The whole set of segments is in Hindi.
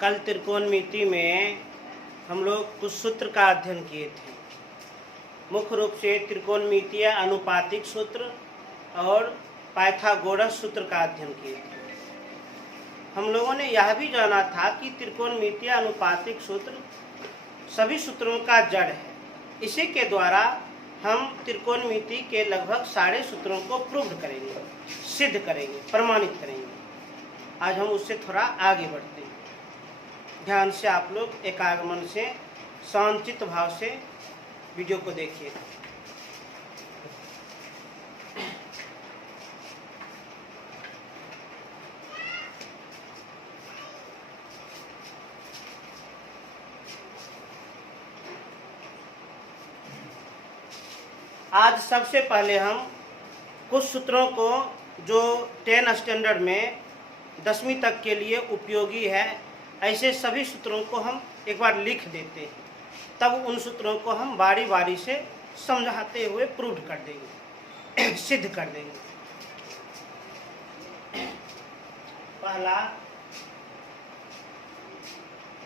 कल त्रिकोणमिति में हम लोग कुछ सूत्र का अध्ययन किए थे। मुख्य रूप से त्रिकोणमितीय अनुपातिक सूत्र और पाइथागोरस सूत्र का अध्ययन किए थे। हम लोगों ने यह भी जाना था कि त्रिकोणमितीय अनुपातिक सूत्र सभी सूत्रों का जड़ है। इसी के द्वारा हम त्रिकोणमिति के लगभग सारे सूत्रों को प्रूव करेंगे, सिद्ध करेंगे, प्रमाणित करेंगे। आज हम उससे थोड़ा आगे बढ़ते हैं। ध्यान से आप लोग एकाग्र मन से शांतित भाव से वीडियो को देखिए। आज सबसे पहले हम कुछ सूत्रों को जो 10 स्टैंडर्ड में 10वीं तक के लिए उपयोगी है, ऐसे सभी सूत्रों को हम एक बार लिख देते हैं। तब उन सूत्रों को हम बारी बारी से समझाते हुए प्रूव कर देंगे, सिद्ध कर देंगे। पहला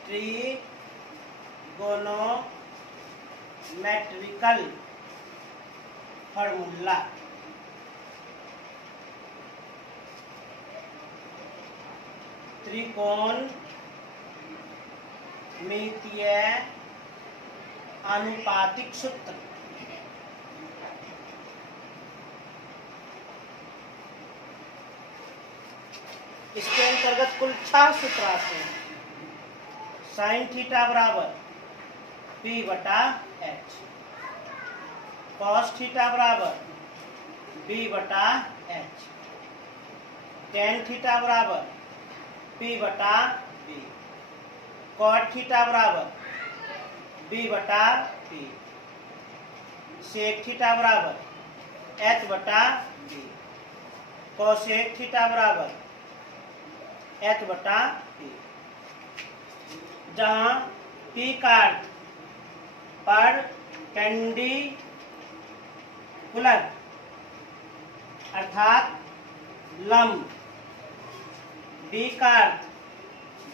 ट्रिगोनोमेट्रिकल फॉर्मूला। त्रिकोणमितीय अनुपातिक सूत्र। इसके अंतर्गत कुल 6 सूत्र आते हैं। साइन थीटा बराबर P/H, कॉस थीटा बराबर B/H, टेन थीटा बराबर P/B, कॉट थीटा बराबर B/B, सेक थीटा बराबर H/B, कोसेक थीटा बराबर H/B। जहाँ P का अर्थ परपेंडिकुलर अर्थात लंब, B का अर्थ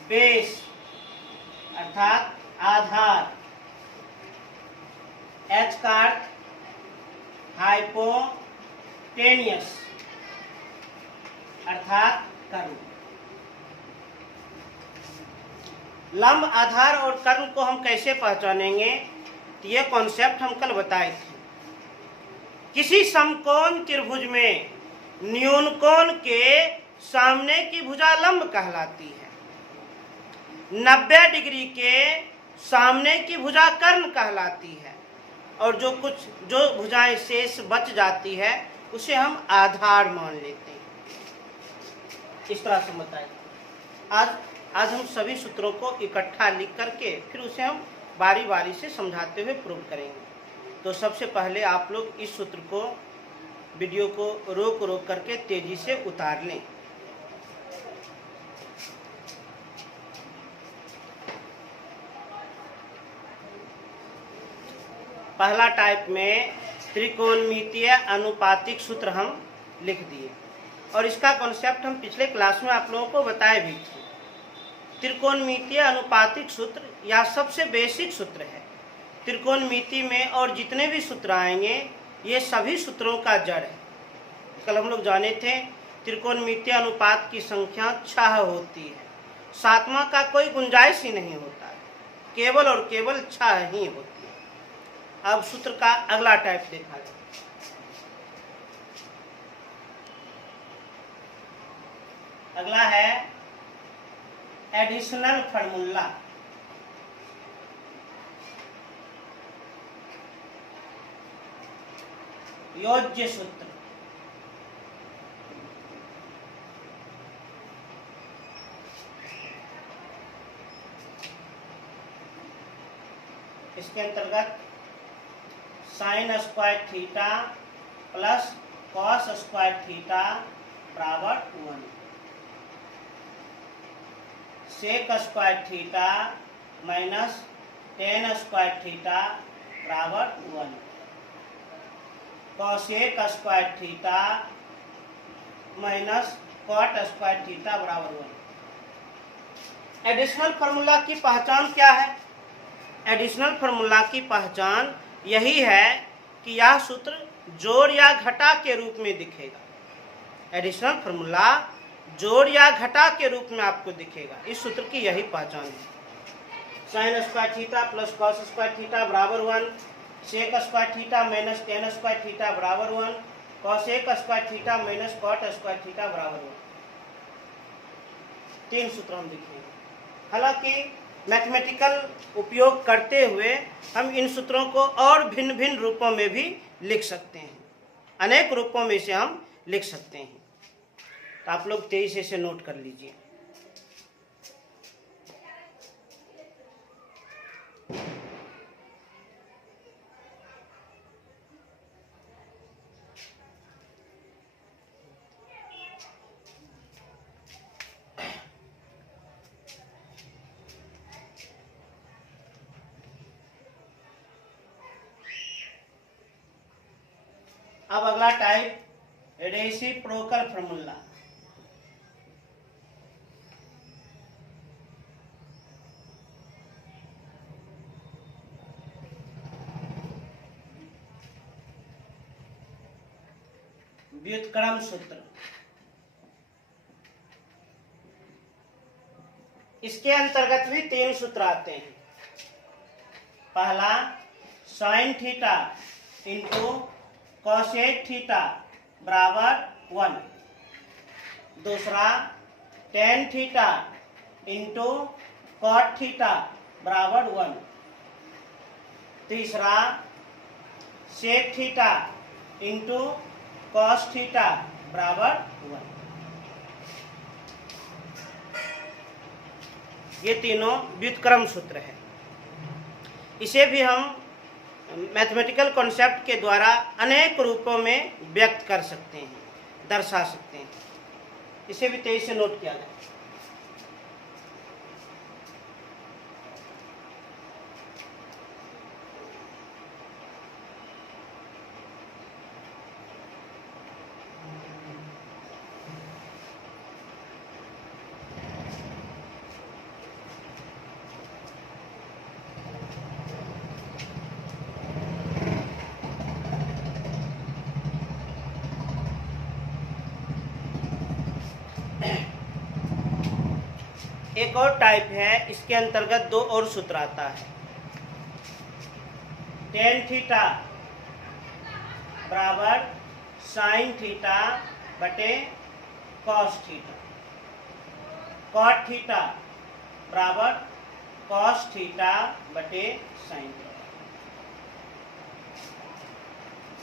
बेस अर्थात आधार, H का अर्थ हाइपोटेनियस अर्थात कर्म। लंब, आधार और कर्म को हम कैसे पहचानेंगे, तो ये कॉन्सेप्ट हम कल बताए थे। किसी समकोण त्रिभुज में न्यून कोण के सामने की भुजा लंब कहलाती है। 90 डिग्री के सामने की भुजा कर्ण कहलाती है। और जो भुजाएं शेष बच जाती है उसे हम आधार मान लेते हैं। इस तरह से बताइए। आज हम सभी सूत्रों को इकट्ठा लिख करके फिर उसे हम बारी बारी से समझाते हुए प्रूव करेंगे। तो सबसे पहले आप लोग इस सूत्र को, वीडियो को रोक रोक करके तेजी से उतार लें। पहला टाइप में त्रिकोणमितीय अनुपातिक सूत्र हम लिख दिए और इसका कॉन्सेप्ट हम पिछले क्लास में आप लोगों को बताए भी थे। त्रिकोणमितीय अनुपातिक सूत्र यह सबसे बेसिक सूत्र है त्रिकोणमिति में, और जितने भी सूत्र आएंगे ये सभी सूत्रों का जड़ है। कल हम लोग जाने थे त्रिकोणमितीय अनुपात की संख्या 6 होती है। 7वां का कोई गुंजाइश ही नहीं होता है, केवल और केवल 6 ही होती है। अब सूत्र का अगला टाइप देखा जाए। अगला है एडिशनल फार्मूला। योज्य सूत्र। इसके अंतर्गत sine square theta plus cos square theta बराबर 1, sec square theta minus tan square theta बराबर 1, cosec square theta minus cot square theta बराबर 1। एडिशनल फार्मूला की पहचान क्या है? एडिशनल फार्मूला की पहचान यही है कि यह सूत्र जोड़ या घटा के रूप में दिखेगा। एडिशनल फार्मूला जोड़ या घटा के रूप में आपको दिखेगा। इस सूत्र की यही पहचान है। Sine square theta plus cos square theta बराबर 1, sec square theta minus tan square theta बराबर 1, cosec square theta minus cot square theta बराबर 1। 3 सूत्र हम लिखेंगे। हालांकि मैथमेटिकल उपयोग करते हुए हम इन सूत्रों को और भिन्न भिन्न रूपों में भी लिख सकते हैं। अनेक रूपों में से हम लिख सकते हैं। तो आप लोग तेजी से नोट कर लीजिए। अब अगला टाइप रेसिप्रोकल फार्मूला। व्युत्क्रम सूत्र। इसके अंतर्गत भी 3 सूत्र आते हैं। पहला sine theta into cosec theta बराबर 1, दूसरा tan theta into cot theta बराबर 1, तीसरा sec theta into cos theta बराबर 1। ये तीनों व्युत्क्रम सूत्र है। इसे भी हम मैथमेटिकल कॉन्सेप्ट के द्वारा अनेक रूपों में व्यक्त कर सकते हैं, दर्शा सकते हैं। इसे भी तेजी से नोट किया जाए। एक और टाइप है, इसके अंतर्गत 2 और सूत्र आता है। टेन थीटा बराबर साइन थीटा बटे कॉस थीटा, कॉट थीटा बराबर कॉस थीटा बटे साइन थीटा।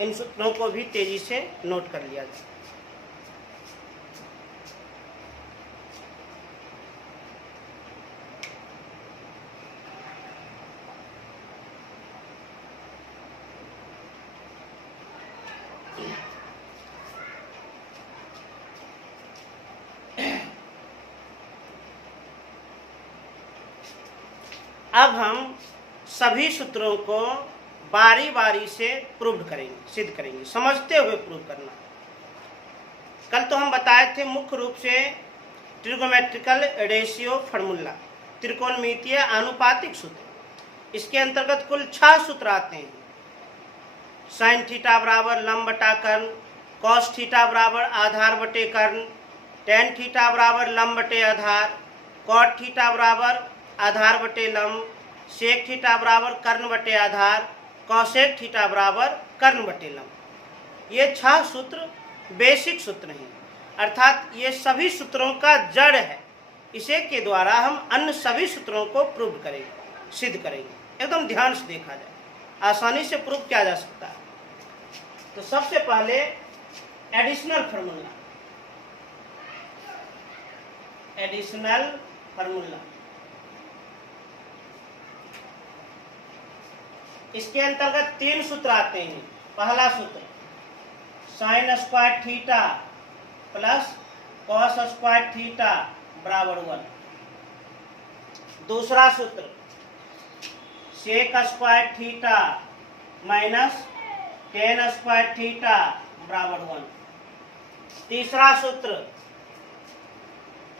इन सूत्रों को भी तेजी से नोट कर लिया जाए। अब हम सभी सूत्रों को बारी बारी से प्रूव करेंगे, सिद्ध करेंगे, समझते हुए प्रूव करना। कल तो हम बताए थे मुख्य रूप से ट्रिगोमेट्रिकल रेशियो फार्मूला, त्रिकोणमितीय आनुपातिक सूत्र। इसके अंतर्गत कुल 6 सूत्र आते हैं। साइन थीटा बराबर लंब बटा कर्ण, कॉस थीटा बराबर आधार बटे कर्ण, टेन थीटा बराबर लंब बटे आधार, कॉट थीटा बराबर आधार बटे लंब, सेक थीटा बराबर कर्ण बटे आधार, कॉसेक थीटा बराबर कर्ण बटे लंब। ये 6 सूत्र बेसिक सूत्र हैं, अर्थात ये सभी सूत्रों का जड़ है। इसे के द्वारा हम अन्य सभी सूत्रों को प्रूव करेंगे, सिद्ध करेंगे। एकदम ध्यान से देखा जाए, आसानी से प्रूव किया जा सकता है। तो सबसे पहले एडिशनल फार्मूला। एडिशनल फार्मूला, इसके अंतर्गत 3 सूत्र आते हैं। पहला सूत्र sine square theta plus cos square theta बराबर 1, दूसरा सूत्र sec square theta minus tan square theta बराबर 1, तीसरा सूत्र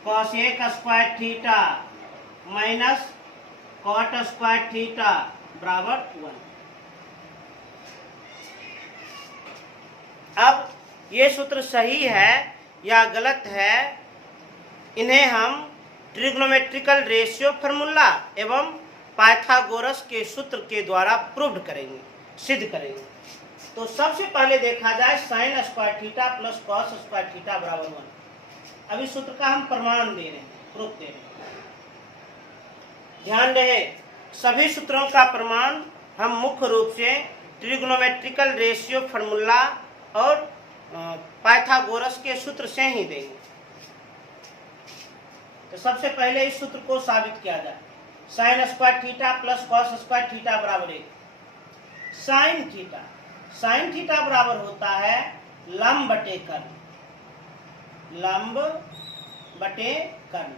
cosec square theta minus cot square theta बराबर 1। अब ये सूत्र सही है या गलत है, इन्हें हम ट्रिग्नोमेट्रिकल रेशियो फार्मूला एवं पाइथागोरस के सूत्र के द्वारा प्रूव करेंगे, सिद्ध करेंगे। तो सबसे पहले देखा जाए sign square theta plus cos square theta बराबर 1। अभी सूत्र का हम प्रमाण दे रहे हैं, प्रूफ दे रहे हैं। ध्यान रहे, सभी सूत्रों का प्रमाण हम मुख्य रूप से ट्रिग्नोमेट्रिकल रेशियो फार्मूला और पाइथागोरस के सूत्र से ही देंगे। तो सबसे पहले इस सूत्र को साबित किया जाए। Sign square theta plus cos square theta बराबर 1। साइन थीटा बराबर होता है लंब बटे कर्ण, लंब बटे कर्ण।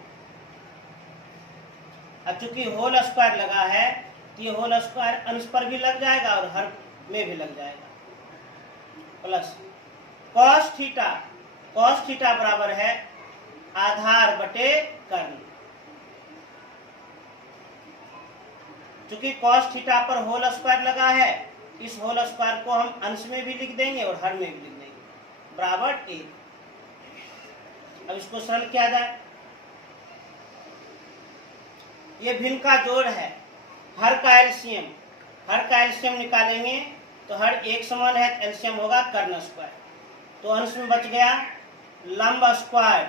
अब चूंकि होल स्क्वायर लगा है तो ये होल स्क्वायर अंश पर भी लग जाएगा और हर में भी लग जाएगा। प्लस कॉस थीटा बराबर है आधार बटे कर्ण। चूंकि कॉस थीटा पर होल स्क्वायर लगा है, इस होल स्क्वायर को हम अंश में भी लिख देंगे और हर में भी लिख देंगे बराबर 1। अब इसको सरल किया जाए। ये भिन्न का जोड़ है, हर का एलसीएम निकालेंगे तो हर एक समान है, एलसीएम होगा कर्ण स्क्वायर। तो अंश में बच गया लंब स्क्वायर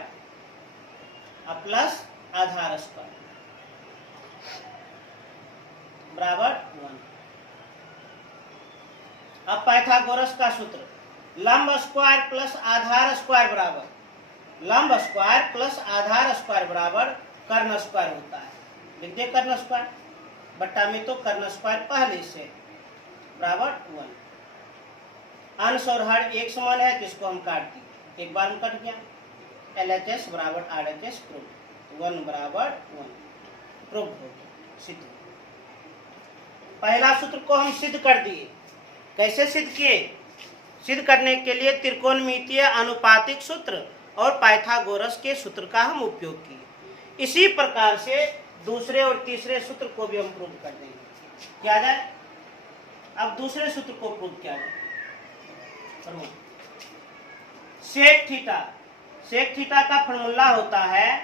प्लस आधार स्क्वायर बराबर 1। अब पाइथागोरस का सूत्र लंब स्क्वायर प्लस आधार स्क्वायर बराबर कर्ण स्क्वायर होता है। लिख दे कर्ण स्क्वायर, बट्टा में तो कर्ण स्क्वायर पहले से बराबर 1। अंश और हर एक समान है तो इसको हम काट दिए, एक बार में कट गया। LHS बराबर RHS प्रूफ 1 बराबर 1 प्रूफ हो गया, सिद्ध। पहला सूत्र को हम सिद्ध कर दिए। कैसे सिद्ध किए? सिद्ध करने के लिए त्रिकोणमितीय अनुपातिक सूत्र और पाइथागोरस के सूत्र का हम उपयोग किए। इसी प्रकार से दूसरे और तीसरे सूत्र को भी हम प्रूव कर देंगे। क्या जाए? अब दूसरे सूत्र को प्रूव किया जाए। सेक थीटा का फॉर्मूला होता है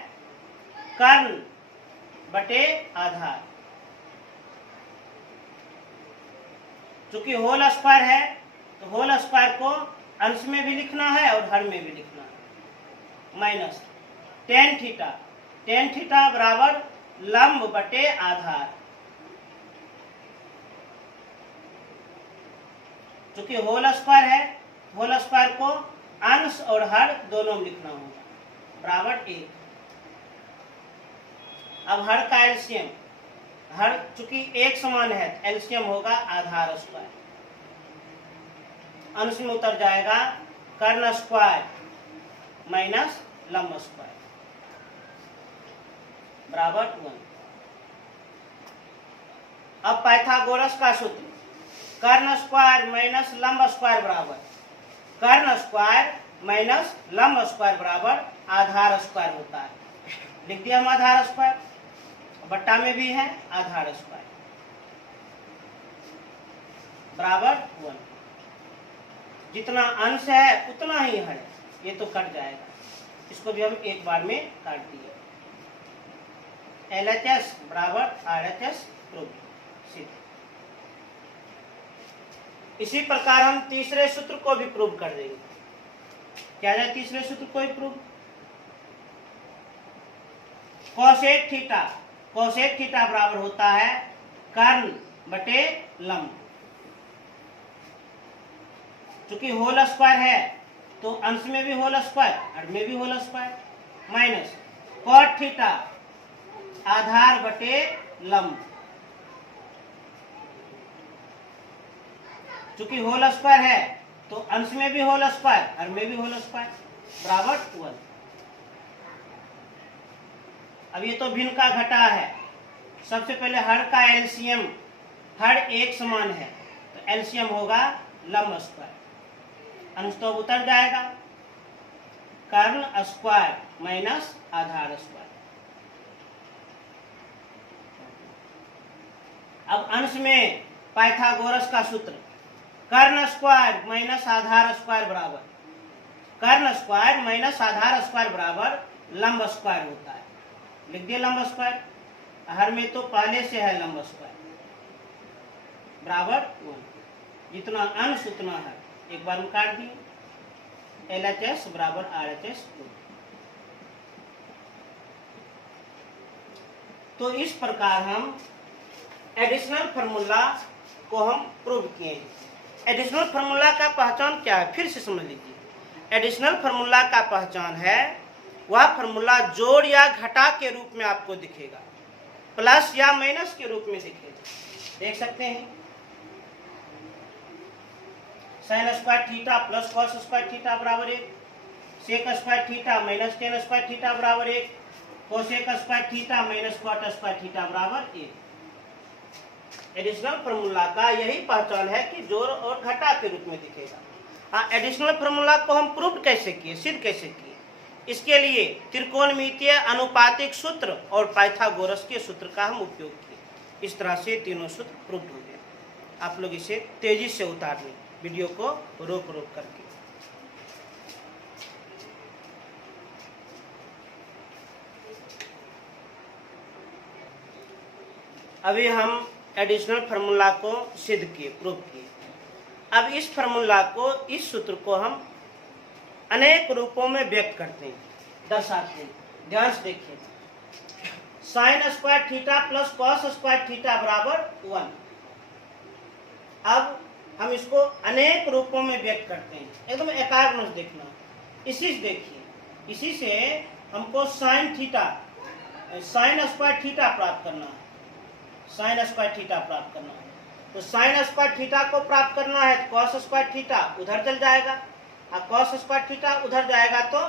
कर्ण बटे आधार। चूंकि होल स्क्वायर है तो होल स्क्वायर को अंश में भी लिखना है और हर में भी लिखना है। माइनस टेन थीटा बराबर लंब बटे आधार। चूंकि होल स्क्वायर है, होल स्क्वायर को अंश और हर दोनों में लिखना होगा बराबर 1। अब हर का एलसीएम, हर चूंकि एक समान है एलसीएम होगा आधार स्क्वायर। अंश में उतर जाएगा कर्ण स्क्वायर माइनस लंब स्क्वायर बराबर 1। अब पाइथागोरस का सूत्र कर्ण स्क्वायर माइनस लंब स्क्वायर बराबर कर्ण स्क्वायर माइनस लंब स्क्वायर बराबर आधार स्क्वायर होता है। लिख दिया हम आधार स्क्वायर, बट्टा में भी है आधार स्क्वायर बराबर 1। जितना अंश है उतना ही हर है, ये तो कट जाएगा। इसको भी हम एक बार में काट दिए। LHS बराबर RHS प्रूफ सिद्ध। इसी प्रकार हम तीसरे सूत्र को भी प्रूव कर देंगे। क्या जाए तीसरे सूत्र को ही प्रूव? कोसेक थीटा बराबर होता है कर्ण बटे लंब। चूंकि होल स्क्वायर है तो अंश में भी होल स्क्वायर और में भी whole square minus cot theta आधार बटे लंब। चूंकि होल स्क्वायर है तो अंश में भी होल स्क्वायर और में भी होल स्क्वायर बराबर 1। अब ये तो भिन्न का घटा है। सबसे पहले हर का एलसीएम, हर एक समान है तो एलसीएम होगा लंब स्क्वायर। अंश तो उतर जाएगा कर्ण स्क्वायर माइनस आधार स्क्वायर अब अंश में पाइथागोरस का सूत्र कर्ण स्क्वायर माइनस आधार स्क्वायर बराबर कर्ण स्क्वायर माइनस आधार स्क्वायर बराबर लंब स्क्वायर होता है। लिख दिए लंब स्क्वायर, हर में तो पहले से है लंब स्क्वायर बराबर 1, जितना अंश उतना है, एक बार में काट दिए LHS बराबर RHS 2। तो इस प्रकार हम एडिशनल फार्मूला को हम प्रूव किए हैं। एडिशनल फार्मूला का पहचान क्या है, फिर से समझ लीजिए। एडिशनल फार्मूला का पहचान है वह फार्मूला जोड़ या घटा के रूप में आपको दिखेगा, प्लस या माइनस के रूप में दिखेगा। देख सकते हैं sine square theta plus cos square theta बराबर 1, sec square theta minus tan square theta बराबर 1, cosec square theta minus cot square theta बराबर 1। एडिशनल फार्मूला का यही पहचान है कि जोड़ और घटा के रूप में दिखेगा। एडिशनल फार्मूला को हम प्रूव कैसे किए, सिद्ध कैसे किए? इसके लिए त्रिकोणमितीय अनुपातिक सूत्र और पाइथागोरस के सूत्र का हम उपयोग किए। इस तरह से तीनों सूत्र प्रूव हो गए। आप लोग इसे तेजी से उतार लें, वीडियो को रोक रोक करके। अभी हम एडिशनल फार्मूला को सिद्ध किए, प्रूव किए। अब इस फार्मूला को, इस सूत्र को हम अनेक रूपों में व्यक्त करते हैं, दर्शाते हैं। ध्यान से देखिए, sign square theta plus cos square theta बराबर 1। अब हम इसको अनेक रूपों में व्यक्त करते हैं, एकदम एकाग्र से देखना। इसी से देखिए, इसी से हमको sine theta, sign square theta प्राप्त करना है, साइन स्क्वायर थीटा प्राप्त करना है। तो साइन स्क्वायर थीटा को प्राप्त करना है तो कॉस स्क्वायर थीटा उधर चल जाएगा, और कॉस स्क्वायर थीटा उधर जाएगा तो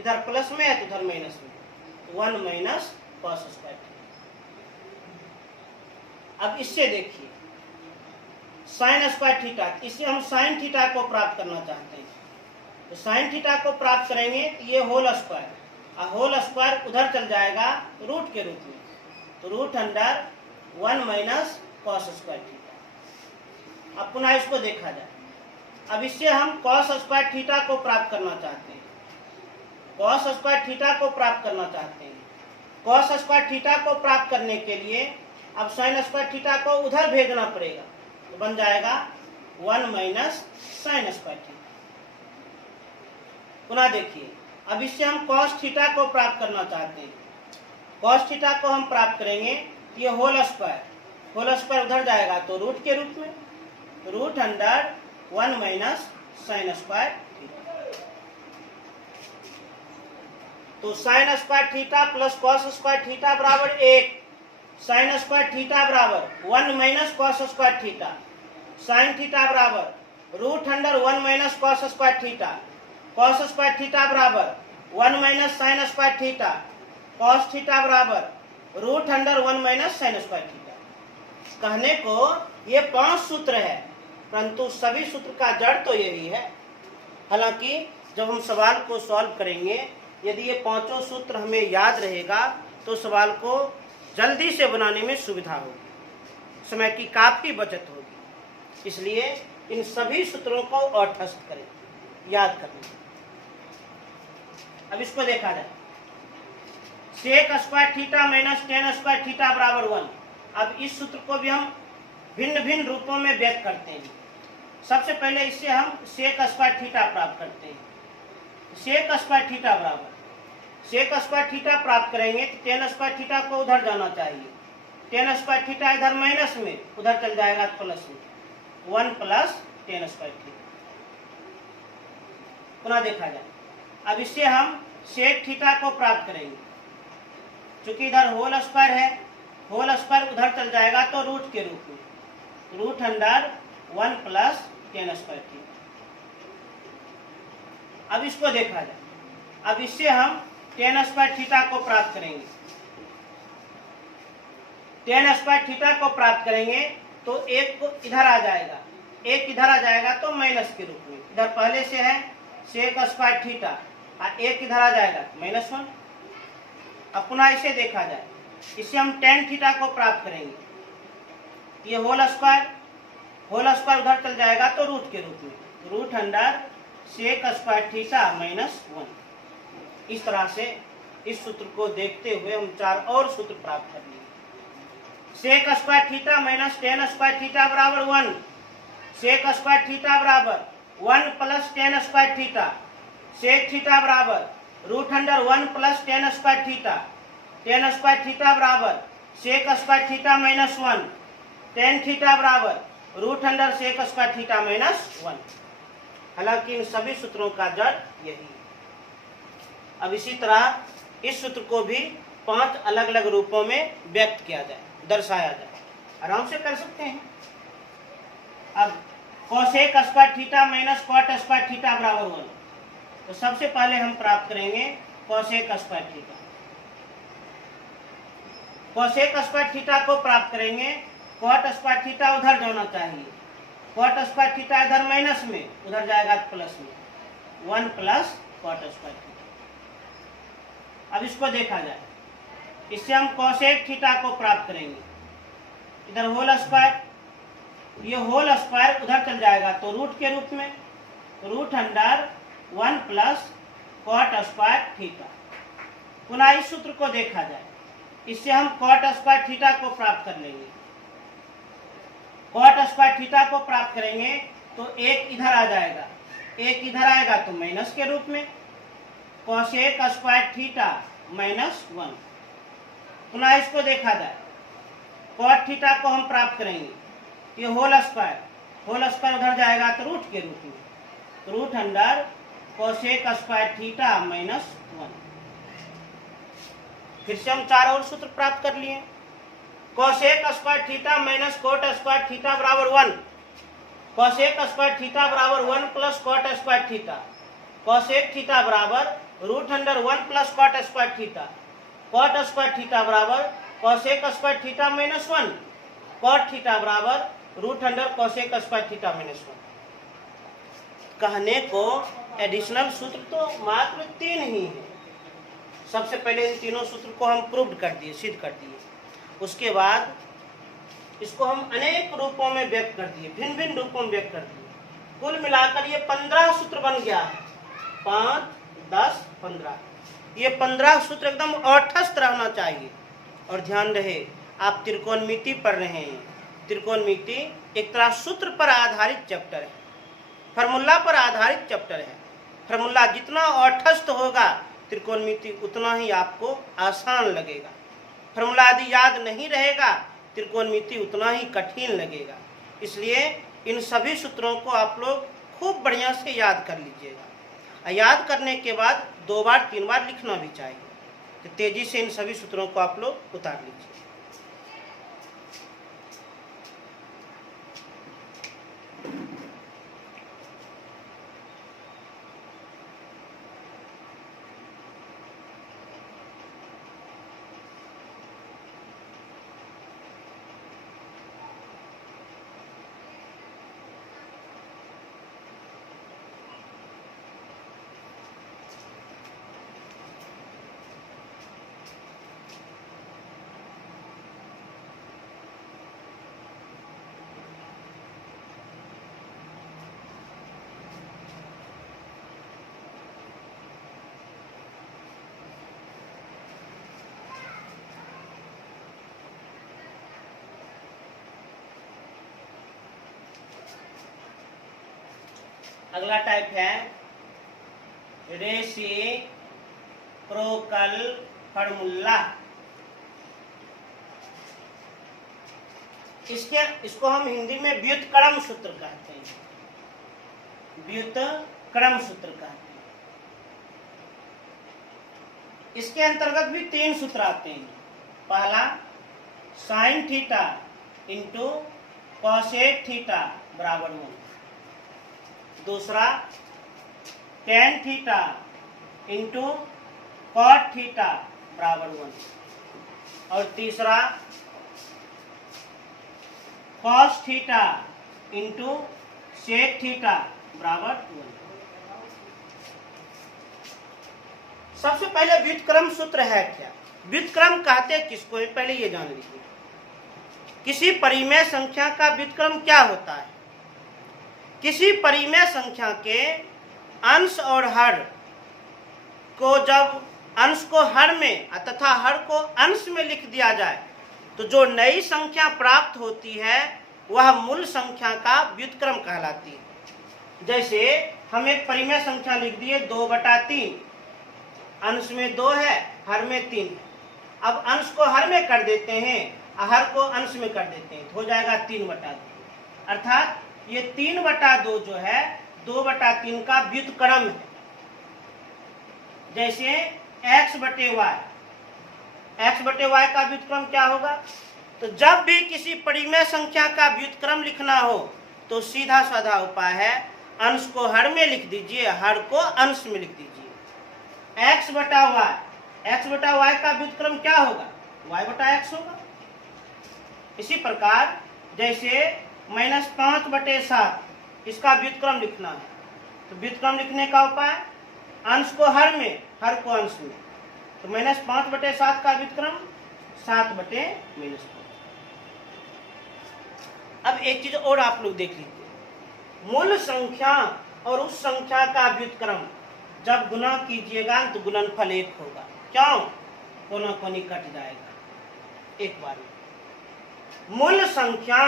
इधर प्लस में है तो उधर माइनस में, 1 माइनस कॉस स्क्वायर थीटा। अब इससे देखिए साइन स्क्वायर थीटा, इससे हम साइन थीटा को प्राप्त करना चाहते हैं। तो साइन थीटा को प्राप्त करेंगे तो ये होल स्क्वायर, और होल स्क्वायर उधर चल जाएगा रूट के रूप में, तो root under 1 minus cos square theta. अब पुनः इसको देखा जाए। अब इससे हम कॉस स्क्वायर थीटा को प्राप्त करना चाहते हैं, कॉस स्क्वायर थीटा को प्राप्त करना चाहते हैं। कॉस स्क्वायर थीटा को प्राप्त करने के लिए अब साइन स्क्वायर थीटा को उधर भेजना पड़ेगा, तो बन जाएगा 1 माइनस साइन स्क्वायर थीटा। पुनः देखिए, अब इससे हम कॉस थीटा को प्राप्त करना चाहते हैं। कॉस थीटा को हम प्राप्त करेंगे, ये होल स्क्वायर उधर जाएगा तो रूट के रूप में, root under 1 minus sine square theta. तो sine square theta plus cos square theta बराबर 1, साइन स्क्वायर थीटा बराबर 1 minus cos square theta, sine theta बराबर root under 1 minus cos square theta, cos square theta बराबर 1 minus sine square theta, cos theta बराबर root under 1 minus sine square theta. कहने को ये 5 सूत्र है, परंतु सभी सूत्र का जड़ तो यही है। हालांकि जब हम सवाल को सॉल्व करेंगे, यदि ये 5 सूत्र हमें याद रहेगा तो सवाल को जल्दी से बनाने में सुविधा होगी, समय की काफ़ी बचत होगी। इसलिए इन सभी सूत्रों को अठस्त करें, याद करें। अब इसको देखा जाए, sec square theta minus tan square theta बराबर 1। अब इस सूत्र को भी हम भिन्न भिन्न रूपों में व्यक्त करते हैं। सबसे पहले इससे हम सेक स्क्वायर थीटा प्राप्त करते हैं। सेक स्क्वायर थीटा बराबर, सेक स्क्वायर थीटा प्राप्त करेंगे तो टेन स्क्वायर थीटा को उधर जाना चाहिए, टेन स्क्वायर थीटा इधर माइनस में, उधर चल जाएगा प्लस में, 1 प्लस टेन स्क्वायर थीटा। पुनः देखा जाए, अब इससे हम सेक थीटा को प्राप्त करेंगे। चूंकि इधर होल स्क्वायर है, होल स्क्वायर उधर चल जाएगा तो रूट के रूप में, root under 1 plus tan square theta. अब इसको देखा जाए, अब इससे हम टेन स्क्वायर थीटा को प्राप्त करेंगे। टेन स्क्वायर थीटा को प्राप्त करेंगे तो एक को इधर आ जाएगा, एक इधर आ जाएगा तो माइनस के रूप में, इधर पहले से है सेक स्क्वायर थीटा, और एक इधर आ जाएगा -1। अब पुनः इसे देखा जाए, इससे हम टेन थीटा को प्राप्त करेंगे। ये होल स्क्वायर उधर चल जाएगा तो रूट के रूप में, root under sec square theta minus 1। इस तरह से इस सूत्र को देखते हुए हम 4 और सूत्र प्राप्त कर लेंगे। Sec square theta minus tan square theta बराबर 1, सेक स्क्वायर थीटा बराबर 1 plus tan square theta, sec theta बराबर root under 1 plus tan square theta, tan square theta बराबर sec square theta minus 1, tan theta बराबर root under sec square theta minus 1। हालांकि इन सभी सूत्रों का जड़ यही है। अब इसी तरह इस सूत्र को भी 5 अलग अलग रूपों में व्यक्त किया जाए, दर्शाया जाए, आराम से कर सकते हैं। अब cosec square theta minus cot square theta बराबर 1, तो सबसे पहले हम प्राप्त करेंगे cosec square theta. Cosec square theta को प्राप्त करेंगे, कॉट स्क्वायर थीटा उधर जाना चाहिए, कॉट स्क्वायर थीटा इधर माइनस में, उधर जाएगा प्लस में, 1 प्लस कॉट स्क्वायर थीटा। अब इसको देखा जाए, इससे हम कोसेक थीटा को प्राप्त करेंगे, इधर होल स्क्वायर, ये होल स्क्वायर उधर चल जाएगा तो रूट के रूप में, root under 1 plus cot square theta. पुनः इस सूत्र को देखा जाए, इससे हम कॉट स्क्वायर थीटा को प्राप्त कर लेंगे, कॉट स्क्वायर थीटा को प्राप्त करेंगे तो एक इधर आ जाएगा, एक इधर आएगा तो माइनस के रूप में, कोसेक स्क्वायर थीटा माइनस 1। पुनः इसको देखा जाए, कॉट थीटा को हम प्राप्त करेंगे, ये होल स्क्वायर उधर जाएगा तो रूट के रूप में, root under cosec square theta minus 1। फिर से हम 4 और सूत्र प्राप्त कर लिए। Cosec square theta minus cot square theta बराबर 1, कोसेक स्क्वायर थीटा बराबर 1 plus cot square theta, cosec theta बराबर root under 1 plus cot square theta, cot square theta बराबर cosec square theta minus 1, cot theta बराबर root under cosec square theta minus 1। कहने को एडिशनल सूत्र तो मात्र 3 ही है। सबसे पहले इन तीनों सूत्र को हम प्रूव कर दिए, सिद्ध कर दिए, उसके बाद इसको हम अनेक रूपों में व्यक्त कर दिए, भिन्न भिन्न रूपों में व्यक्त कर दिए। कुल मिलाकर ये 15 सूत्र बन गया है, 5, 10, 15। ये 15 सूत्र एकदम औठस्थ रहना चाहिए। और ध्यान रहे, आप त्रिकोणमिति पढ़ रहे हैं, त्रिकोणमिति एक तरह सूत्र पर आधारित चैप्टर है, फार्मूला पर आधारित चैप्टर है। फार्मूला जितना औठस्थ होगा त्रिकोणमिति उतना ही आपको आसान लगेगा। फार्मूला यदि याद नहीं रहेगा त्रिकोणमिति उतना ही कठिन लगेगा। इसलिए इन सभी सूत्रों को आप लोग खूब बढ़िया से याद कर लीजिएगा। याद करने के बाद 2 बार 3 बार लिखना भी चाहिए। तो तेजी से इन सभी सूत्रों को आप लोग उतार लीजिए। अगला टाइप है रेसिप्रोकल फार्मूला। इसको हम हिंदी में व्युत्क्रम सूत्र कहते हैं, व्युत्क्रम सूत्र कहते हैं। इसके अंतर्गत भी 3 सूत्र आते हैं। पहला sine theta into cosec theta बराबर 1, दूसरा tan theta into cot theta बराबर 1, और तीसरा cos theta into sec theta बराबर 1। सबसे पहले व्युत्क्रम सूत्र है क्या, व्युत्क्रम कहते किसको है, पहले ये जान लीजिए। किसी परिमेय संख्या का व्युत्क्रम क्या होता है? किसी परिमेय संख्या के अंश और हर को जब अंश को हर में तथा हर को अंश में लिख दिया जाए तो जो नई संख्या प्राप्त होती है वह मूल संख्या का व्युत्क्रम कहलाती है। जैसे हम एक परिमेय संख्या लिख दिए 2/3, अंश में 2 है, हर में 3 है। अब अंश को हर में कर देते हैं, हर को अंश में कर देते हैं, तो हो जाएगा 3/2। अर्थात ये 3/2 जो है 2/3 का व्युत्क्रम है। जैसे x/y, x/y का व्युत्क्रम क्या होगा? तो जब भी किसी परिमेय संख्या का व्युत्क्रम लिखना हो तो सीधा साधा उपाय है, अंश को हर में लिख दीजिए, हर को अंश में लिख दीजिए। x/y, x/y का व्युत्क्रम क्या होगा? y/x होगा। इसी प्रकार जैसे -5/7, इसका व्युत्क्रम लिखना है तो व्युत्क्रम लिखने का उपाय, अंश को हर में, हर को अंश में, तो -5/7 का व्युत्क्रम 7/-5। अब एक चीज और आप लोग देख लीजिए, मूल संख्या और उस संख्या का व्युत्क्रम जब गुना कीजिएगा तो गुणनफल 1 होगा। क्यों? कोना कोनी कट जाएगा एक बार में। मूल संख्या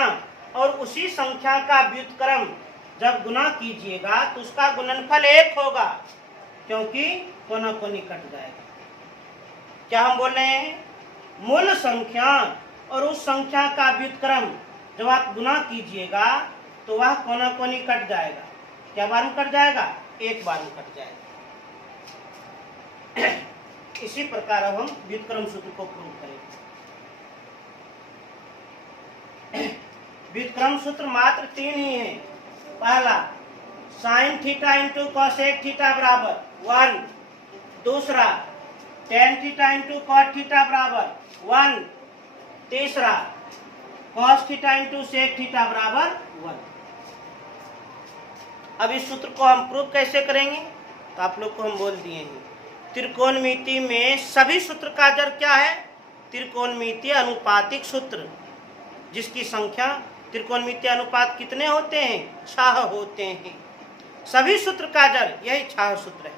और उसी संख्या का व्युत्क्रम जब गुना कीजिएगा तो उसका गुणनफल 1 होगा, क्योंकि कोना कोनी कट जाएगा। क्या हम बोल रहे हैं? मूल संख्या और उस संख्या का व्युत्क्रम जब आप गुना कीजिएगा तो वह कोना कोनी कट जाएगा। क्या बार में कट जाएगा? एक बार में कट जाएगा। इसी प्रकार अब हम व्युत्क्रम सूत्र को प्रूव करेंगे। व्युत्क्रम सूत्र मात्र 3 ही है। पहला sin theta into cosec theta बराबर 1, दूसरा tan theta into cot theta बराबर 1, तीसरा cos theta into sec theta बराबर 1। अब इस सूत्र को हम प्रूव कैसे करेंगे? तो आप लोग को हम बोल दिए हैं, त्रिकोणमिति में सभी सूत्र का जड़ क्या है? त्रिकोणमितीय अनुपातिक सूत्र, जिसकी संख्या त्रिकोणमितीय अनुपात कितने होते हैं? 6 होते हैं। सभी सूत्र का जड़ यही 6 सूत्र है।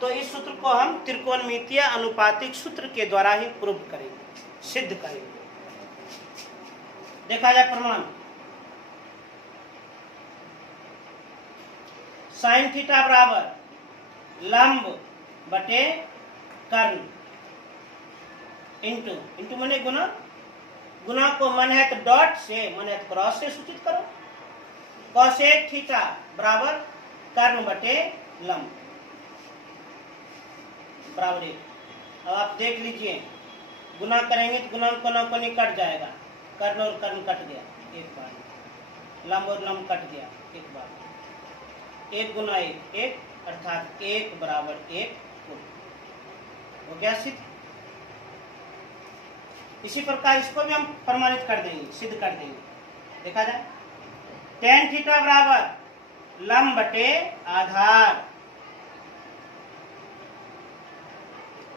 तो इस सूत्र को हम त्रिकोणमितीय अनुपातिक सूत्र के द्वारा ही प्रूव करेंगे, सिद्ध करेंगे। देखा जाए प्रमाण। साइन थीटा बराबर लंब बटे कर्ण इंटू, इंटू माने गुना, गुना को मन है तो डॉट से, मन है तो क्रॉस से सूचित करो। कोसेक थीटा बराबर कर्ण बटे लंब बराबर 1। अब आप देख लीजिए, गुना करेंगे तो गुना कोना कोनी कट जाएगा, कर्ण और कर्ण कट गया एक बार, लंब और लंब कट गया एक बार। 1 गुना 1 1, अर्थात 1 बराबर 1 हो गया सिद्ध। इसी प्रकार इसको भी हम प्रमाणित कर देंगे, सिद्ध कर देंगे। देखा जाए, tan थीटा बराबर लंब बटे आधार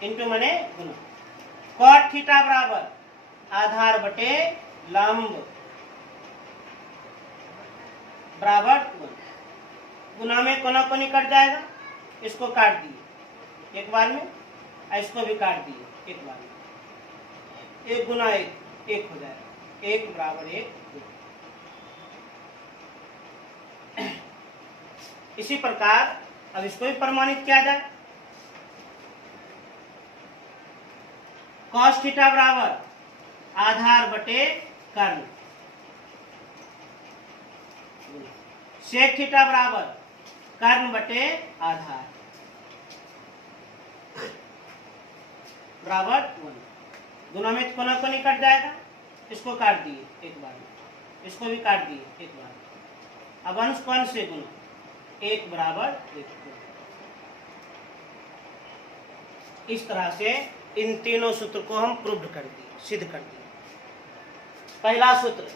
इंटू मने गुना, cot थीटा बराबर आधार बटे लंब बराबर गुना में कोना कोनी कट जाएगा, इसको काट दिए एक बार में, इसको भी काट दिए एक बार में। 1 गुना 1 1 हो जाएगा, 1 बराबर 1। इसी प्रकार अब इसको भी प्रमाणित किया जाए। cos थीटा बराबर आधार बटे कर्ण, sec थीटा बराबर कर्ण बटे आधार बराबर 1। गुना में कोना कोनी कट जाएगा, इसको काट दिए एक बार में, इसको भी काट दिए एक बार। अब अंश को अंश से गुना, 1 बराबर 1। इस तरह से इन तीनों सूत्र को हम प्रूव कर दिए, सिद्ध कर दिए। पहला सूत्र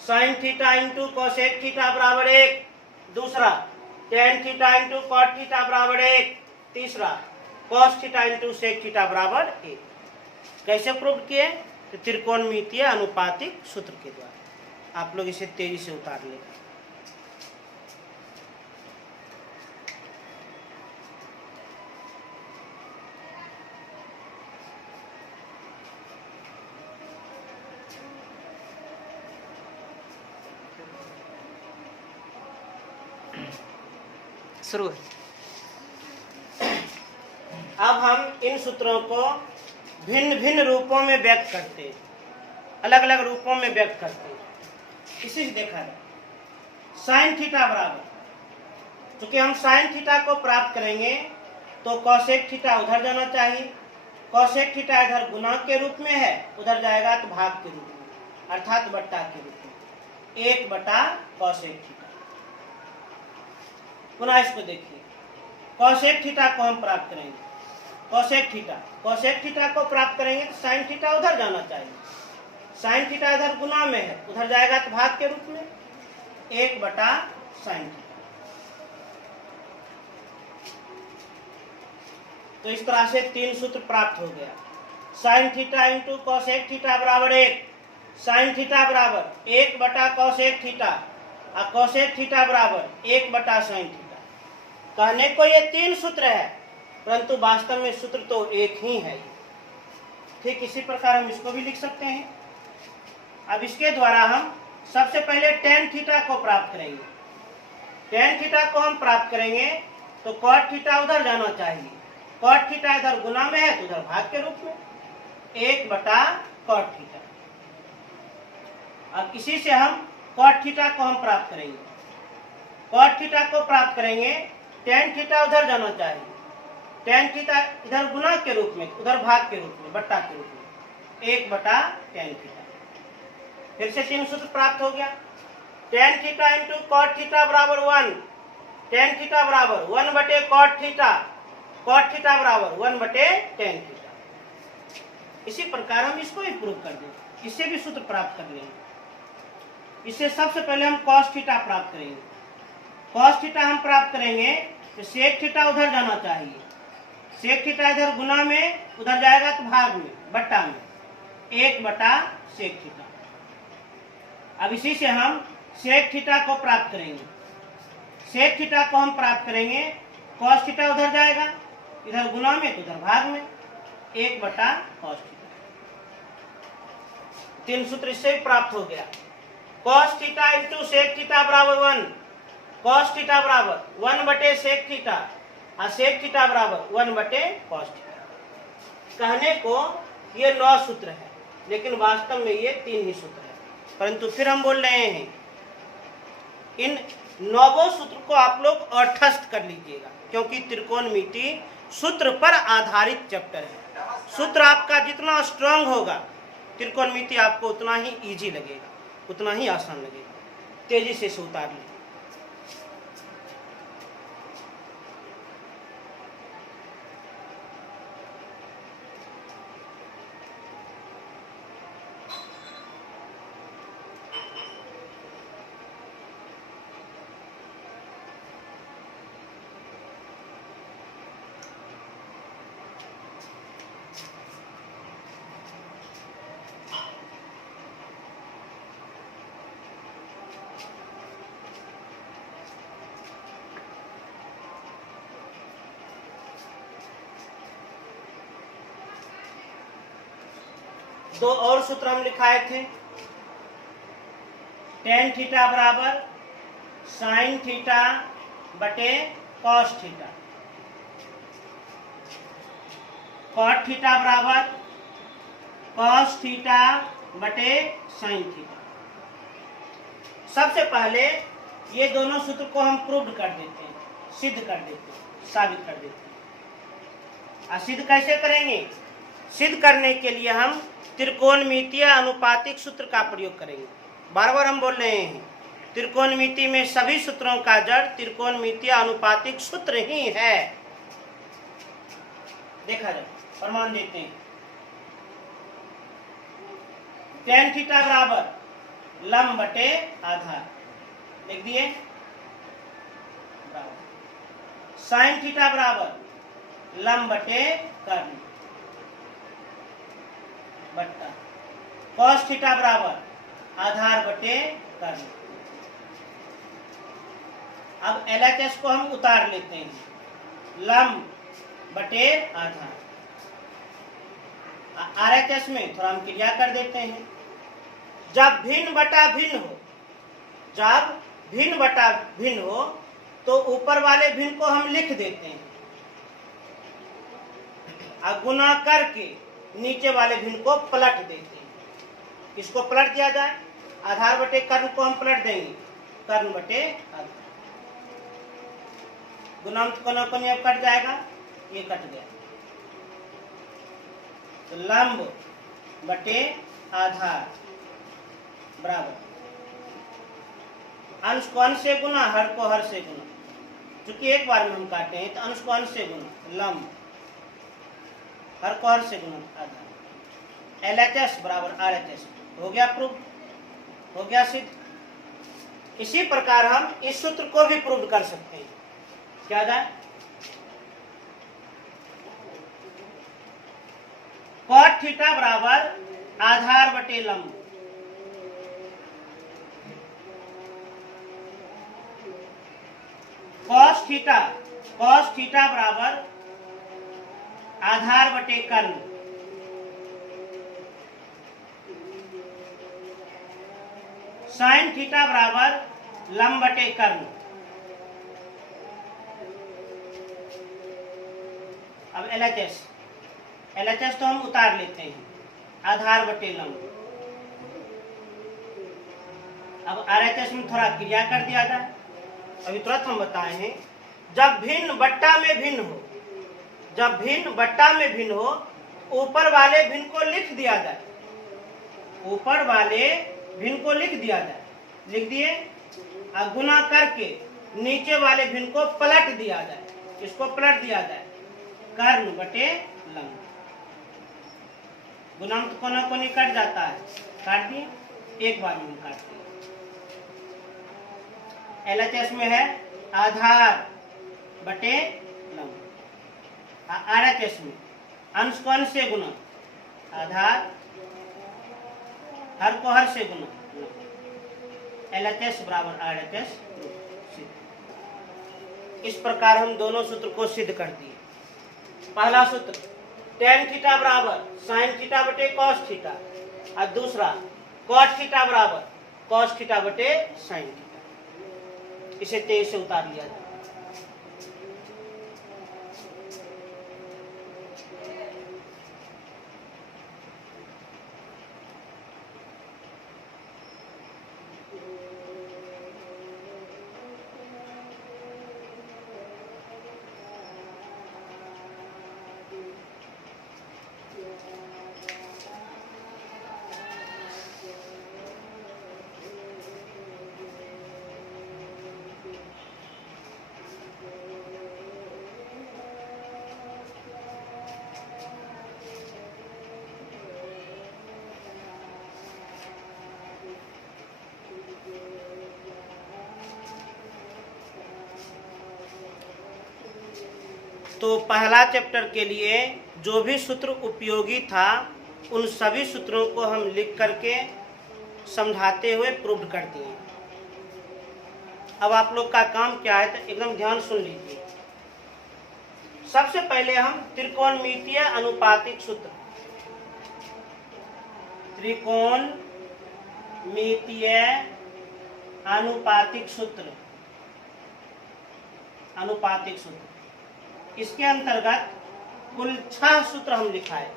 sine theta into cosec theta बराबर 1, दूसरा tan theta into cot theta बराबर 1, तीसरा cos theta into sec theta बराबर 1। कैसे प्रूव किए? तो त्रिकोणमितीय अनुपातिक सूत्र के द्वारा। आप लोग इसे तेजी से उतार लेगा। शुरू है। अब हम इन सूत्रों को भिन्न भिन्न रूपों में व्यक्त करते हैं, अलग अलग रूपों में व्यक्त करते हैं। इसी से देखा जाए साइन थीटा बराबर, क्योंकि हम साइन थीटा को प्राप्त करेंगे तो कॉसेक थीटा उधर जाना चाहिए। कॉसेक थीटा इधर गुणा के रूप में है, उधर जाएगा तो भाग के रूप में, अर्थात बट्टा के रूप में, 1 बटा कॉसेक थीटा। पुनः इसको देखिए, कॉसेक थीटा को हम प्राप्त करेंगे, कॉसेक थीटा को प्राप्त करेंगे तो साइन थीटा उधर जाना चाहिए। साइन थीटा इधर गुना में है, उधर जाएगा तो भाग के रूप में, 1 बटा साइन थीटा। तो इस तरह से 3 सूत्र प्राप्त हो गया। Sign theta into cosec theta बराबर 1, साइन थीटा बराबर 1 बटा कॉसेक थीटा, और कॉसेक थीटा बराबर 1 बटा साइन थीटा। कहने को ये 3 सूत्र है, परंतु वास्तव में सूत्र तो एक ही है। ठीक इसी प्रकार हम इसको भी लिख सकते हैं। अब इसके द्वारा हम सबसे पहले टेन थीटा को प्राप्त करेंगे। टेन थीटा को हम प्राप्त करेंगे तो कॉट थीटा उधर जाना चाहिए। कॉट थीटा इधर गुना में है तो उधर भाग के रूप में, 1 बटा कॉट थीटा। अब इसी से हम कॉट थीटा को हम प्राप्त करेंगे। कॉट थीटा को प्राप्त करेंगे, टेन थीटा उधर जाना चाहिए, टेन थीटा इधर गुना के रूप में, उधर भाग के रूप में, बट्टा के रूप में, 1 बटा टेन थीटा। फिर से 3 सूत्र प्राप्त हो गया। Tan theta into cot theta बराबर 1, टेन थीटा बराबर 1 बटे कॉट थीटा, कॉट थीटा बराबर 1 बटे टेन थीटा। इसी प्रकार हम इसको भी प्रूव कर देंगे, इससे भी सूत्र प्राप्त कर लेंगे। इससे सबसे पहले हम कॉस थीटा प्राप्त करेंगे। कॉस थीटा हम प्राप्त करेंगे तो सेक थीटा उधर जाना चाहिए। सेक थीटा इधर गुना में, उधर जाएगा तो भाग में, बट्टा में, 1 बटा सेक थीटा। अब इसी से हम सेक थीटा को प्राप्त करेंगे। सेक थीटा को हम प्राप्त करेंगे, कॉस थीटा उधर जाएगा, इधर गुना में तो उधर भाग में, 1 बटा कॉस थीटा। 3 सूत्र इससे भी प्राप्त हो गया। Cos theta into sec theta बराबर 1, कॉस थीटा बराबर 1 बटे सेक थीटा, और सेक थीटा बराबर 1 बटे कॉस थीटा। कहने को ये 9 सूत्र है, लेकिन वास्तव में ये 3 ही सूत्र है। परंतु फिर हम बोल रहे हैं इन 9 सूत्र को आप लोग तटस्थ कर लीजिएगा, क्योंकि त्रिकोणमिति सूत्र पर आधारित चैप्टर है। सूत्र आपका जितना स्ट्रांग होगा, त्रिकोणमिति आपको उतना ही इजी लगेगा, उतना ही आसान लगेगा। तेजी से उतार लीजिए। दो और सूत्र हम लिखाए थे। टेन थीटा बराबर साइन थीटा बटे कॉस थीटा, कॉट थीटा बराबर कॉस थीटा बटे साइन थीटा। सबसे पहले ये दोनों सूत्र को हम प्रूव कर देते हैं, सिद्ध कर देते हैं, साबित कर देते हैं। सिद्ध कैसे करेंगे? सिद्ध करने के लिए हम त्रिकोणमितीय अनुपातिक सूत्र का प्रयोग करेंगे। बार बार हम बोल रहे हैं, त्रिकोणमिति में सभी सूत्रों का जड़ त्रिकोणमितीय अनुपातिक सूत्र ही है। देखा जाए, प्रमाण देते हैं। टेन थीटा बराबर लंब बटे आधार, लिख दिए। साइन थीटा बराबर लंब बटे कर्ण, बट्टा। कॉस थीटा बराबर आधार बटे कर्ण। अब LHS को हम उतार लेते हैं, लंब बटे आधार। RHS में थोड़ा हम क्रिया कर देते हैं। जब भिन्न बटा भिन्न हो, जब भिन्न बटा भिन्न हो तो ऊपर वाले भिन्न को हम लिख देते हैं और गुना करके नीचे वाले भिन्न को पलट देते हैं। किसको पलट दिया जाए? आधार बटे कर्ण को हम पलट देंगे, कर्ण बटे आधार। गुणांक कोना कोनी अब कट जाएगा, ये कट गया, तो लंब बटे आधार बराबर अंश को अंश से गुना, हर को हर से गुना। क्योंकि एक बार में हम काटे हैं तो अंश को अंश से गुना, लंब हर को हर से गुना आधार। LHS बराबर RHS हो गया प्रूव, हो गया सिद्ध। इसी प्रकार हम इस सूत्र को भी प्रूव कर सकते हैं। क्या जाए? कॉट थीटा बराबर आधार बटे लंब। कॉस थीटा बराबर आधार बटे कर्ण। साइन थीटा बराबर लंब बटे कर्ण। अब LHS तो हम उतार लेते हैं, आधार बटे लंब। अब RHS में थोड़ा क्रिया कर दिया जाए। अभी तुरंत हम बताए हैं, जब भिन्न बट्टा में भिन्न हो, जब भिन्न बट्टा में भिन्न हो, ऊपर वाले भिन्न को लिख दिया जाए, ऊपर वाले भिन्न को लिख दिया जाए, लिख दिए और गुना करके नीचे वाले भिन्न को पलट दिया जाए। इसको पलट दिया जाए, कर्ण बटे लंब। गुणांक तो कोना कोनी कट जाता है, काट दिए, एक बार में काट दिए। LHS में है आधार बटे लंब, RHS में अंश को अंश से गुना, आधार हर को हर से गुना, LHS बराबर RHS। इस प्रकार हम दोनों सूत्र को सिद्ध कर दिए। पहला सूत्र tan थीटा बराबर sin थीटा बटे cos थीटा, और दूसरा cos थीटा बराबर cos थीटा बटे sin थीटा। इसे तेज से उतार लिया जाए। तो पहला चैप्टर के लिए जो भी सूत्र उपयोगी था, उन सभी सूत्रों को हम लिख करके समझाते हुए प्रूव कर दिए। अब आप लोग का काम क्या है, तो एकदम ध्यान सुन लीजिए। सबसे पहले हम त्रिकोणमितीय अनुपातिक सूत्र, त्रिकोणमितीय अनुपातिक सूत्र, अनुपातिक सूत्र, इसके अंतर्गत कुल 6 सूत्र हम लिखाए।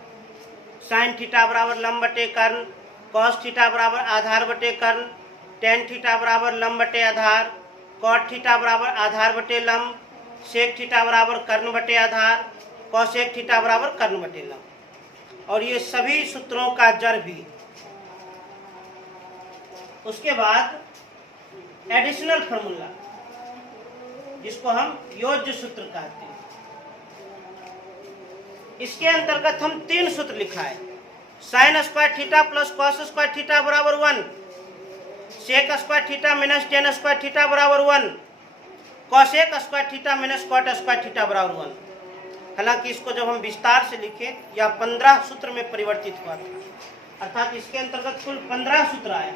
साइन थीटा बराबर लंब बटे कर्ण, कॉस थीटा बराबर आधार बटे कर्ण, टेन थीटा बराबर लंब बटे आधार, कॉट थीटा बराबर आधार बटे लंब, सेक थीटा बराबर कर्ण बटे आधार, कॉसेक थीटा बराबर कर्ण बटे लंब। और ये सभी सूत्रों का जड़ भी। उसके बाद एडिशनल फॉर्मूला, जिसको हम योज्य सूत्र कहते हैं। इसके अंतर्गत हम 3 सूत्र लिखाए। Sine square theta plus cos square theta बराबर 1, sec square theta minus tan square theta बराबर 1, cosec square theta minus cot square theta बराबर 1। हालांकि इसको जब हम विस्तार से लिखे, या 15 सूत्र में परिवर्तित हुआ था, अर्थात इसके अंतर्गत कुल 15 सूत्र आया।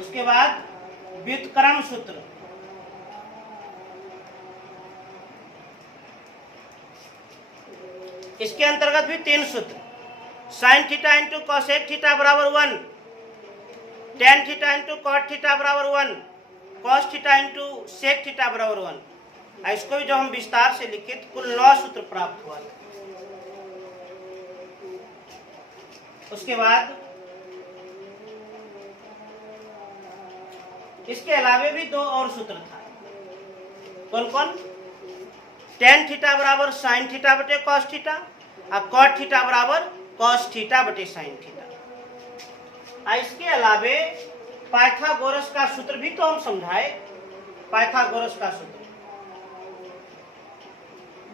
उसके बाद व्युत्क्रम सूत्र, इसके अंतर्गत भी 3 सूत्र, sine theta into cosec theta बराबर 1, tan theta into cot theta बराबर 1, cos theta into sec theta बराबर 1। इसको भी जब हम विस्तार से लिखे तो कुल 9 सूत्र प्राप्त हुआ। उसके बाद इसके अलावे भी 2 और सूत्र था। कौन कौन? टेन थीटा बराबर साइन थीटा बटे कॉस थीटा और कॉट थीटा बराबर कॉस थीटा बटे साइन थीटा। इसके अलावे पाइथागोरस का सूत्र भी तो हम समझाए। पाइथागोरस का सूत्र,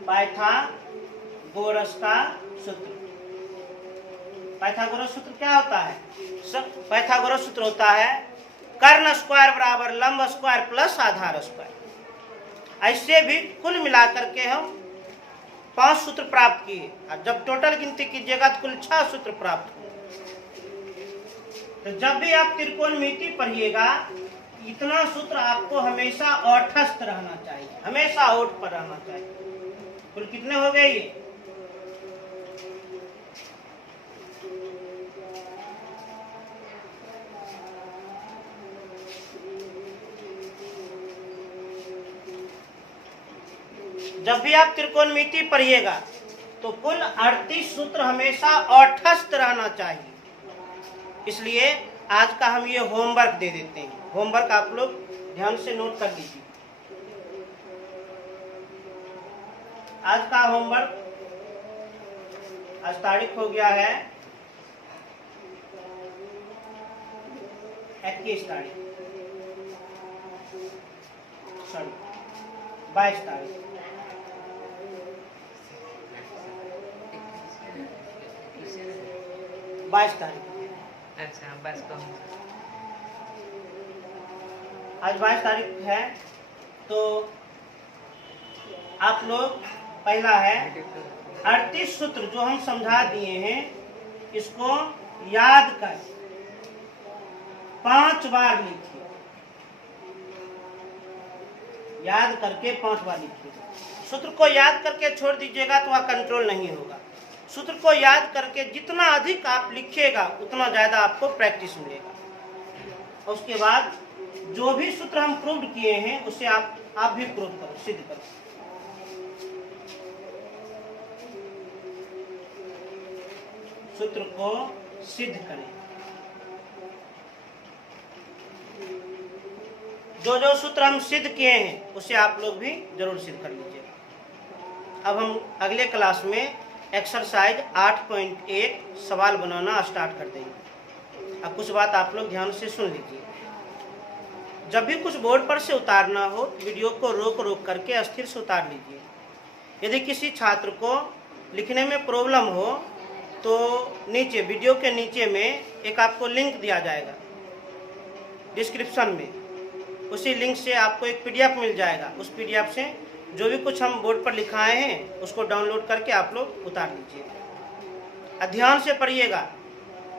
पाइथागोरस का सूत्र, पाइथागोरस सूत्र क्या होता है? पाइथागोरस सूत्र होता है कर्ण स्क्वायर बराबर लंब स्क्वायर प्लस आधार स्क्वायर। ऐसे भी कुल मिलाकर के हम 5 सूत्र प्राप्त किए और जब टोटल गिनती कीजिएगा तो कुल 6 सूत्र प्राप्त हुए। तो जब भी आप त्रिकोणमिति पढ़िएगा इतना सूत्र आपको हमेशा ओठस्थ रहना चाहिए, हमेशा ओठ पर रहना चाहिए। कुल कितने हो गए ये? जब भी आप त्रिकोणमिति पढ़िएगा तो कुल 38 सूत्र हमेशा ओठस्थ रहना चाहिए। इसलिए आज का हम ये होमवर्क दे देते हैं। होमवर्क आप लोग ध्यान से नोट कर लीजिए। आज का होमवर्क, आज तारीख हो गया है 21 तारीख, सॉरी 22 तारीख। अच्छा, बस आज 22 तारीख है। तो आप लोग पहला है 38 सूत्र जो हम समझा दिए हैं, इसको याद कर 5 बार लिखिए। याद करके 5 बार लिखिए। सूत्र को याद करके छोड़ दीजिएगा तो वह कंट्रोल नहीं होगा। सूत्र को याद करके जितना अधिक आप लिखिएगा उतना ज्यादा आपको प्रैक्टिस मिलेगा। उसके बाद जो भी सूत्र हम प्रूव किए हैं उसे आप भी प्रूव करो, सिद्ध करो। सूत्र को सिद्ध करें। जो जो सूत्र हम सिद्ध किए हैं उसे आप लोग भी जरूर सिद्ध कर लीजिएगा। अब हम अगले क्लास में एक्सरसाइज 8.1 सवाल बनाना स्टार्ट कर देंगे। अब कुछ बात आप लोग ध्यान से सुन लीजिए। जब भी कुछ बोर्ड पर से उतारना हो वीडियो को रोक करके स्थिर से उतार लीजिए। यदि किसी छात्र को लिखने में प्रॉब्लम हो तो नीचे वीडियो के नीचे में एक आपको लिंक दिया जाएगा डिस्क्रिप्शन में। उसी लिंक से आपको एक PDF मिल जाएगा। उस PDF से जो भी कुछ हम बोर्ड पर लिखाए हैं उसको डाउनलोड करके आप लोग उतार लीजिए। ध्यान से पढ़िएगा।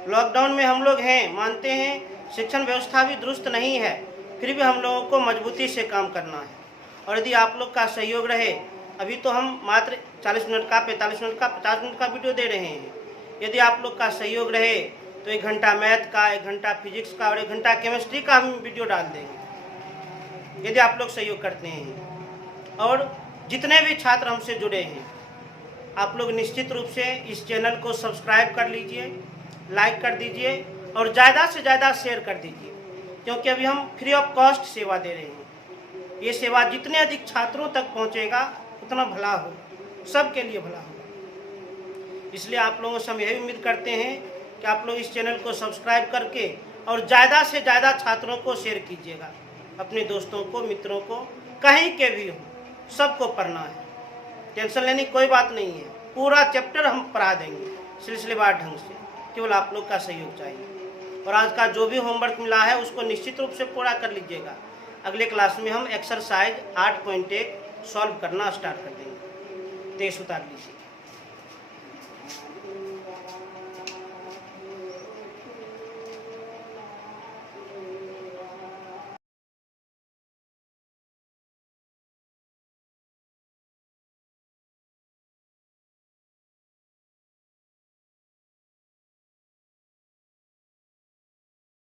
लॉकडाउन में हम लोग हैं, मानते हैं शिक्षण व्यवस्था भी दुरुस्त नहीं है, फिर भी हम लोगों को मजबूती से काम करना है। और यदि आप लोग का सहयोग रहे, अभी तो हम मात्र 40 मिनट का, 45 मिनट का, 50 मिनट का वीडियो दे रहे हैं। यदि आप लोग का सहयोग रहे तो 1 घंटा मैथ का, 1 घंटा फिजिक्स का और 1 घंटा केमिस्ट्री का हम वीडियो डाल देंगे, यदि आप लोग सहयोग करते हैं। और जितने भी छात्र हमसे जुड़े हैं, आप लोग निश्चित रूप से इस चैनल को सब्सक्राइब कर लीजिए, लाइक कर दीजिए और ज़्यादा से ज़्यादा शेयर कर दीजिए, क्योंकि अभी हम फ्री ऑफ कॉस्ट सेवा दे रहे हैं। ये सेवा जितने अधिक छात्रों तक पहुंचेगा उतना भला हो, सबके लिए भला होगा। इसलिए आप लोगों से हम यही उम्मीद करते हैं कि आप लोग इस चैनल को सब्सक्राइब करके और ज़्यादा से ज़्यादा छात्रों को शेयर कीजिएगा। अपने दोस्तों को, मित्रों को, कहीं के भी हो, सबको पढ़ना है। टेंशन लेने की कोई बात नहीं है। पूरा चैप्टर हम पढ़ा देंगे सिलसिलेवार ढंग से, केवल आप लोग का सहयोग चाहिए। और आज का जो भी होमवर्क मिला है उसको निश्चित रूप से पूरा कर लीजिएगा। अगले क्लास में हम एक्सरसाइज 8.1 सॉल्व करना स्टार्ट कर देंगे। तेज उतार लीजिए।